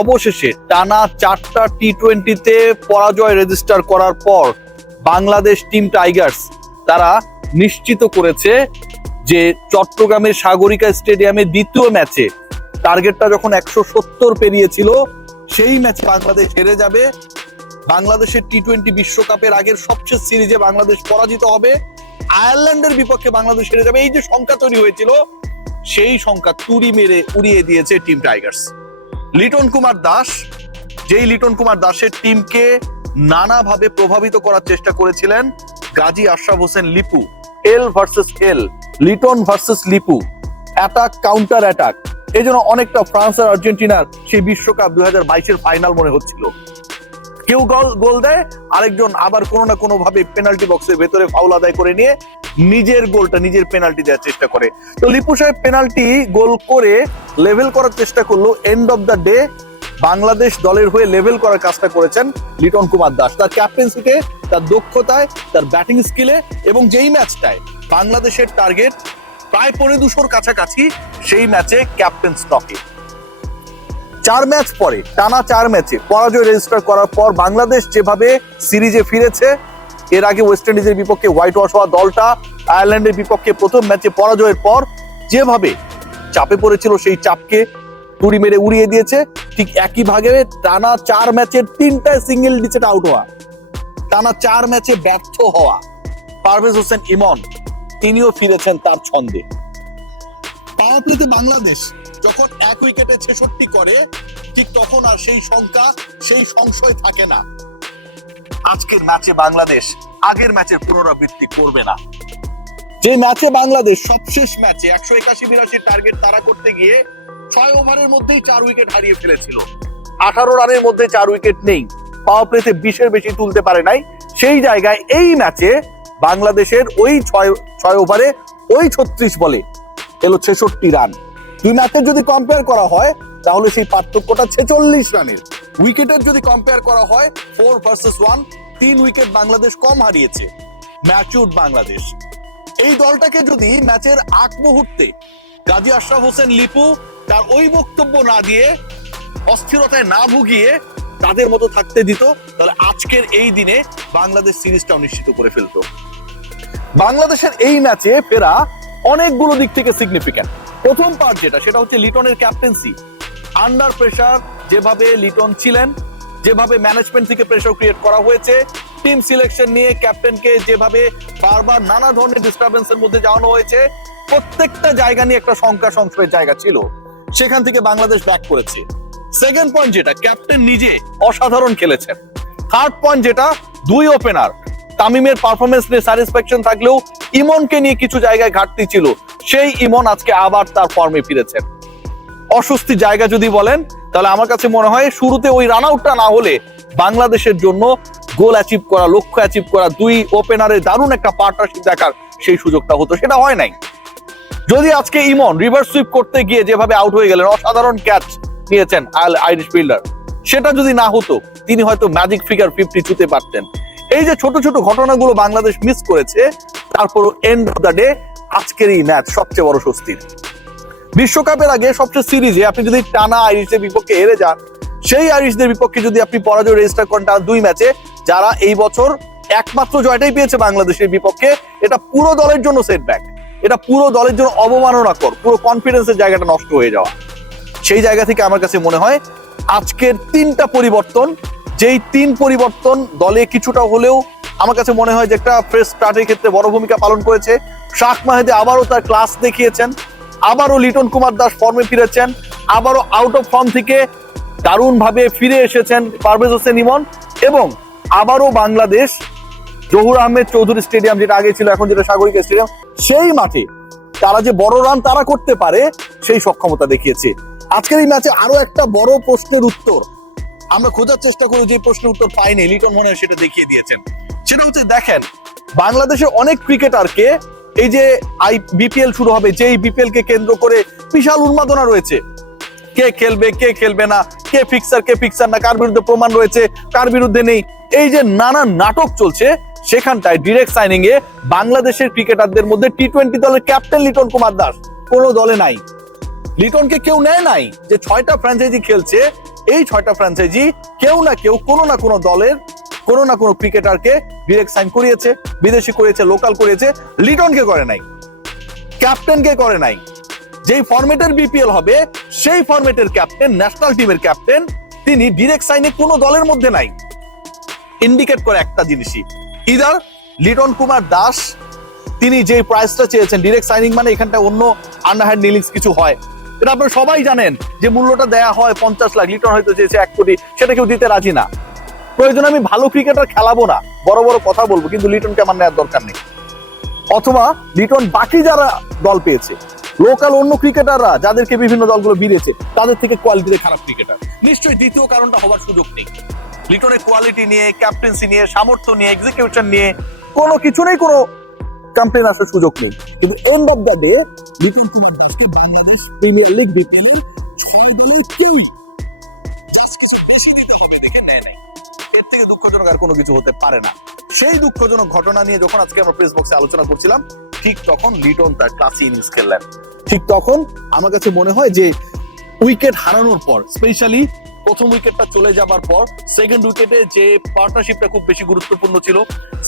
অবশেষে টানা চারটা টি টোয়েন্টিতে পরাজয় রেজিস্টার করার পর বাংলাদেশ টিম টাইগার্স তারা নিশ্চিত করেছে যে চট্টগ্রামের সাগরিকা স্টেডিয়ামে দ্বিতীয় ম্যাচে টার্গেটটা যখন একশো সত্তর পেরিয়েছিল, সেই ম্যাচে বাংলাদেশ হেরে যাবে। বাংলাদেশের টি টোয়েন্টি বিশ্বকাপের আগের সবচেয়ে সিরিজে বাংলাদেশ পরাজিত হবে। আয়ারল্যান্ডের বিপক্ষে বাংলাদেশ হেরে যাবে। এই যে সংখ্যা তৈরি হয়েছিল, সেই সংখ্যা তুড়ি মেরে উড়িয়ে দিয়েছে টিম টাইগার্স লিটন কুমার দাস, যেই লিটন কুমার দাসের টিমকে নানাভাবে প্রভাবিত করার চেষ্টা করেছিলেন Gazi Ashraf Hossain Lipu, L versus L, Liton versus Lipu, attack, counter attack. এই জন্য অনেকটা ফ্রান্স আর আর্জেন্টিনার সেই বিশ্বকাপ দুই হাজার বাইশের ফাইনাল মনে হচ্ছিল। কেউ গোল গোল দেয়, আরেকজন আবার কোনো না কোনো ভাবে পেনাল্টি বক্সের ভেতরে ফাউল আদায় করে নিয়ে নিজের গোলটা, নিজের পেনাল্টি দেওয়ার চেষ্টা করে। তো লিপু সাহেব পেনাল্টি গোল করে লেভেল করার চেষ্টা করল end of the day Bangladesh দলের হয়ে লেভেল করার কাজটা করেছেন লিটন কুমার দাস। তার ক্যাপ্টেন্সিতে তার দক্ষতায়, তার ব্যাটিং স্কিলে এবং যেই ম্যাচটায় বাংলাদেশের টার্গেট প্রায় পনেরো দুশোর কাছাকাছি, সেই ম্যাচে ক্যাপ্টেন স্টকে চার ম্যাচ পরে, টানা চার ম্যাচে পরাজয় রেজিস্টার করার পর বাংলাদেশ যেভাবে সিরিজে ফিরেছে, এর আগে ওয়েস্ট ইন্ডিজের বিপক্ষে হোয়াইট ওয়াশ হওয়া দলটা আয়ারল্যান্ডের বিপক্ষে প্রথম ম্যাচে পরাজয়ের পর যেভাবে চাপে পড়েছিল সেই চাপকে তুড়ি মেরে উড়িয়ে দিয়েছে ঠিক একই ভাগে টানা চার ম্যাচের তিনটায় সিঙ্গেল ডিজিট আউট হওয়া টানা চার ম্যাচে ব্যর্থ হওয়া। পারভেজ হোসেন ইমন তিনিও ফিরেছেন তার ছন্দে। পাওয়ার প্লেতে বাংলাদেশ যখন এক উইকেটে ছেষট্টি করে ঠিক তখন আর সেই সংখ্যা সেই সংশয় থাকে না। আজকের ম্যাচে বাংলাদেশ আগের ম্যাচের পুনরাবৃত্তি করবে না। যে ম্যাচে বাংলাদেশ সবশেষ ম্যাচে একশো একাশি বিরাশি টার্গেট তারা করতে গিয়ে ছয় ওভারের মধ্যেই চার উইকেট হারিয়ে ফেলেছিল। আঠারো রানের মধ্যে চার উইকেট নেই। পাওয়ার প্লেতে বিশের বেশি তুলতে পারে নাই। সেই জায়গায় এই ম্যাচে বাংলাদেশের ওই ছয় ছয় ওভারে ওই ছত্রিশ বলে এলো ছেষট্টি রান। দুই ম্যাচের যদি কম্পেয়ার করা হয়, তাহলে সেই পার্থক্যটা ছেচল্লিশ রানের। উইকেটের যদি কম্পেয়ার করা হয় ফোর ভার্সেস ওয়ান তিন উইকেট বাংলাদেশ কম হারিয়েছে। ম্যাচুড বাংলাদেশ। এই দলটাকে যদি ম্যাচের আগ মুহূর্তে গাজী আশরাফ হোসেন, লিপু তার ওই বক্তব্য না দিয়ে অস্থিরতায় না ভুগিয়ে তাদের মতো থাকতে দিত, তাহলে আজকের এই দিনে বাংলাদেশ সিরিজটাও নিশ্চিত করে ফেলতো। বাংলাদেশের এই ম্যাচে ফেরা অনেকগুলো দিক থেকে সিগনিফিক্যান্ট প্রথম পার্ট যেটা, সেটা হচ্ছে লিটনের ক্যাপ্টেন্সি আন্ডার প্রেসার যেভাবে লিটন ছিলেন, যেভাবে ম্যানেজমেন্ট থেকে প্রেসার ক্রিয়েট করা হয়েছে টিম সিলেকশন নিয়ে ক্যাপ্টেনকে যেভাবে বারবার নানা ধরনের ডিস্টারবেন্সের মধ্যে যাওয়ানো হয়েছে, প্রত্যেকটা জায়গা নিয়ে একটা সংখ্যা সংশয়ের জায়গা ছিল। সেখান থেকে বাংলাদেশ ব্যাক করেছে। সেকেন্ড পয়েন্ট যেটা ক্যাপ্টেন নিজে অসাধারণ খেলেছেন। থার্ড পয়েন্ট যেটা, দুই ওপেনার তামিমের পারফরমেন্স নিয়ে স্যাটিসফ্যাকশন থাকলেও ইমনকে নিয়ে কিছু জায়গায় ঘাটতি ছিল। সেই ইমন আজকে আবার তার ফর্মে ফিরেছেন। অস্বস্তি জায়গা যদি বলেন, তাহলে আমার কাছে মনে হয় শুরুতে ওই রান আউটটা না হলে বাংলাদেশের জন্য গোল অ্যাচিভ করা, লক্ষ্য অ্যাচিভ করা, দুই ওপেনারের দারুণ একটা পার্টনারশিপ দেখার সেই সুযোগটা হতো, সেটা হয় নাই। যদি আজকে ইমন রিভার্স সুইপ করতে গিয়ে যেভাবে আউট হয়ে গেলেন, অসাধারণ ক্যাচ নিয়েছেন আইরিশ ফিল্ডার সেটা যদি না হতো, তিনি হয়তো ম্যাজিক ফিগার ফিফটি ছুতে পারতেন। এই যে ছোট ছোট ঘটনাগুলো বাংলাদেশ মিস করেছে তারপর এন্ড অফ দ্য ডে আজকের এই ম্যাচ সবচেয়ে বড় স্বস্তির। বিশ্বকাপের আগে সবচেয়ে সিরিজে আপনি যদি টানা আইরিশের বিপক্ষে হেরে যান সেই আইরিশদের বিপক্ষে যদি আপনি পরাজয় রেজিস্টার করেন টানা দুই ম্যাচে যারা এই বছর একমাত্র জয়টাই পেয়েছে বাংলাদেশের বিপক্ষে, এটা পুরো দলের জন্য সেটব্যাক এটা পুরো দলের জন্য অবমাননাকর, পুরো কনফিডেন্সের জায়গাটা নষ্ট হয়ে যাওয়া। সেই জায়গা থেকে আমার কাছে মনে হয়, আজকের তিনটা পরিবর্তন, যেই তিন পরিবর্তন দলে কিছুটা হলেও আমার কাছে মনে হয় যে একটা ফ্রেশ স্টার্টের ক্ষেত্রে বড় ভূমিকা পালন করেছে। শাক মাহেদে আবারও তার ক্লাস দেখিয়েছেন, আবারও লিটন কুমার দাস ফর্মে ফিরেছেন, আবারও আউট অফ ফর্ম থেকে দারুণভাবে ফিরে এসেছেন পারভেজ হোসেন ইমন এবং আবারও বাংলাদেশ, জহুর আহমেদ চৌধুরী স্টেডিয়াম যেটা আগে ছিল, এখন যেটা সাগরিকা স্টেডিয়াম, সেই মাঠে তারা যে বড় রান তারা করতে পারে, সেই সক্ষমতা দেখিয়েছে। আজকের এই ম্যাচে আরও একটা বড় প্রশ্নের উত্তর। আমরা খোঁজার চেষ্টা করি যে প্রশ্নের উত্তর পাইনি, লিটন মনে সেটা দেখিয়ে দিয়েছেন। সেটা হচ্ছে, দেখেন, বাংলাদেশের অনেক ক্রিকেটারকে এই যে আই বিপিএল শুরু হবে, যেই বিপিএল কে কেন্দ্র করে বিশাল উন্মাদনা রয়েছে। কে খেলবে কে খেলবে না, কে ফিক্সার কে ফিক্সার না, কার বিরুদ্ধে প্রমাণ রয়েছে, কার বিরুদ্ধে নেই। এই যে নানা নাটক চলছে, সেখানটায় ডিরেক্ট সাইনিং এ বাংলাদেশের ক্রিকেটারদের মধ্যে টি টোয়েন্টি দলের ক্যাপ্টেন লিটন কুমার দাস। কোনো দলে নাই। লিটনকে কেউ নেয় নাই যে ছয়টা ফ্র্যাঞ্চাইজি খেলছে। এই ছয়টা ফ্র্যাঞ্চাইজি কেউ না কেউ, কোনো না কোনো দলের, কোনো না কোনো ক্রিকেটারকে ডিরেক্ট সাইন করিয়েছে, বিদেশি করেছে লোকাল করেছে লিটনকে করে নাই। ক্যাপ্টেনকে করে নাই। যেই ফরম্যাটের বিপিএল হবে সেই ফরম্যাটের ক্যাপ্টেন, ন্যাশনাল টিমের ক্যাপ্টেন, তিনি ডিরেক্ট সাইনে কোনো দলের মধ্যে নাই। ইন্ডিকেট করে একটা জিনিসই ইদার লিটন কুমার দাস, তিনি যে প্রাইসটা চেয়েছেন, ডিরেক্ট সাইনিং মানে এখানটা অন্য আন্ডারহ্যান্ড ডিলিংস কিছু হয়। এটা আপনারা সবাই জানেন যে মূল্যটা দেয়া হয় পঞ্চাশ লাখ, লিটন হয়তো চেয়েছে এক কোটি, সেটা কেউ দিতে রাজি না। প্রয়োজন আমি ভালো ক্রিকেটার খেলাবো না, বড় বড় কথা বলব, কিন্তু লিটনকে আমার নেওয়ার দরকার নেই। অথবা লিটন বাকি যারা দল পেয়েছে লোকাল অন্য ক্রিকেটাররা যাদেরকে বিভিন্ন দলগুলো বিড়েছে তাদের থেকে কোয়ালিটিতে খারাপ ক্রিকেটার। নিশ্চয়ই দ্বিতীয় কারণটা হবার সুযোগ নেই। লিটনের কোয়ালিটি নিয়ে ক্যাপ্টেন্সি নিয়ে, সামর্থ্য নিয়ে এক্সিকিউশন নিয়ে কোনো কিছু নেই কোনো কমপ্লেন আসার সুযোগ নেই। কিন্তু end of the day Liton Kumar দাসকে বাংলাদেশ প্রিমিয়ার লিগ বিপিএল থেকে দুঃখজনক আর কোনো কিছু হতে পারে না। সেই দুঃখজনক ঘটনা নিয়ে যখন আজকে আমরা প্রেস বক্সে আলোচনা করছিলাম ঠিক তখন লিটন তার ক্লাসি ইনিংস খেললেন। ঠিক তখন আমার কাছে মনে হয় যে উইকেট হারানোর পর স্পেশালি প্রথম উইকেটটা চলে যাবার পর সেকেন্ড উইকেটে যে পার্টনারশিপটা খুব বেশি গুরুত্বপূর্ণ ছিল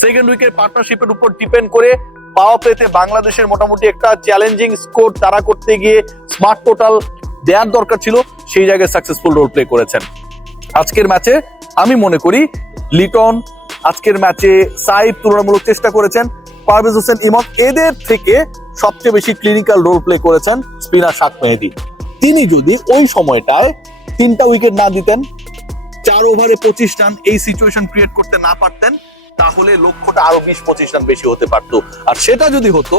সেকেন্ড উইকেট পার্টনারশিপের উপর ডিপেন্ড করে পাওয়া পেতে বাংলাদেশের মোটামুটি একটা চ্যালেঞ্জিং স্কোর তারা করতে গিয়ে স্মার্ট টোটাল দেওয়ার দরকার ছিল, সেই জায়গায় সাকসেসফুল রোল প্লে করেছেন। আজকের ম্যাচে আমি মনে করি লিটন আজকের ম্যাচে সাইদ তুলনামূলক চেষ্টা করেছেন পারভেজ হোসেন ইমন এদের থেকে সবচেয়ে বেশি ক্লিনিক্যাল রোল প্লে করেছেন স্পিনার শাক মেহেদি। তিনি যদি ওই সময়টায় তিনটা উইকেট না দিতেন, চার ওভারে পঁচিশ রান এই সিচুয়েশন ক্রিয়েট করতে না পারতেন, তাহলে লক্ষ্যটা আরও বিশ পঁচিশ রান বেশি হতে পারতো। আর সেটা যদি হতো,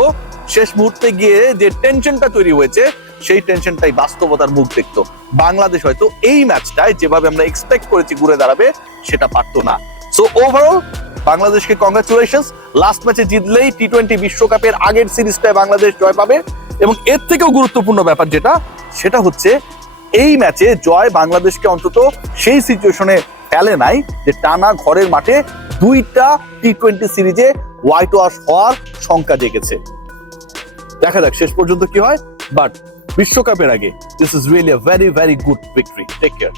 শেষ মুহূর্তে গিয়ে যে টেনশনটা তৈরি হয়েছে, সেই টেনশনটাই বাস্তবতার মুখ দেখতো। বাংলাদেশ হয়তো এই ম্যাচটায় যেভাবে আমরা এক্সপেক্ট করেছি ঘুরে দাঁড়াবে, সেটা পারতো না। সো ওভারঅল বাংলাদেশকে কংগ্রাচুলেশন লাস্ট ম্যাচে জিতলেই টি টোয়েন্টি বিশ্বকাপের আগের সিরিজটায় বাংলাদেশ জয় পাবে। এবং এর থেকেও গুরুত্বপূর্ণ ব্যাপার যেটা, সেটা হচ্ছে এই ম্যাচে জয় বাংলাদেশকে অন্তত সেই সিচুয়েশনে ফেলে নাই যে টানা ঘরের মাঠে দুইটা টি টোয়েন্টি সিরিজে হোয়াইট ওয়াশ হওয়ার শঙ্কা জেগেছে। দেখা যাক, শেষ পর্যন্ত কি হয়। বাট বিশ্বকাপের আগে this is really very very good victory take care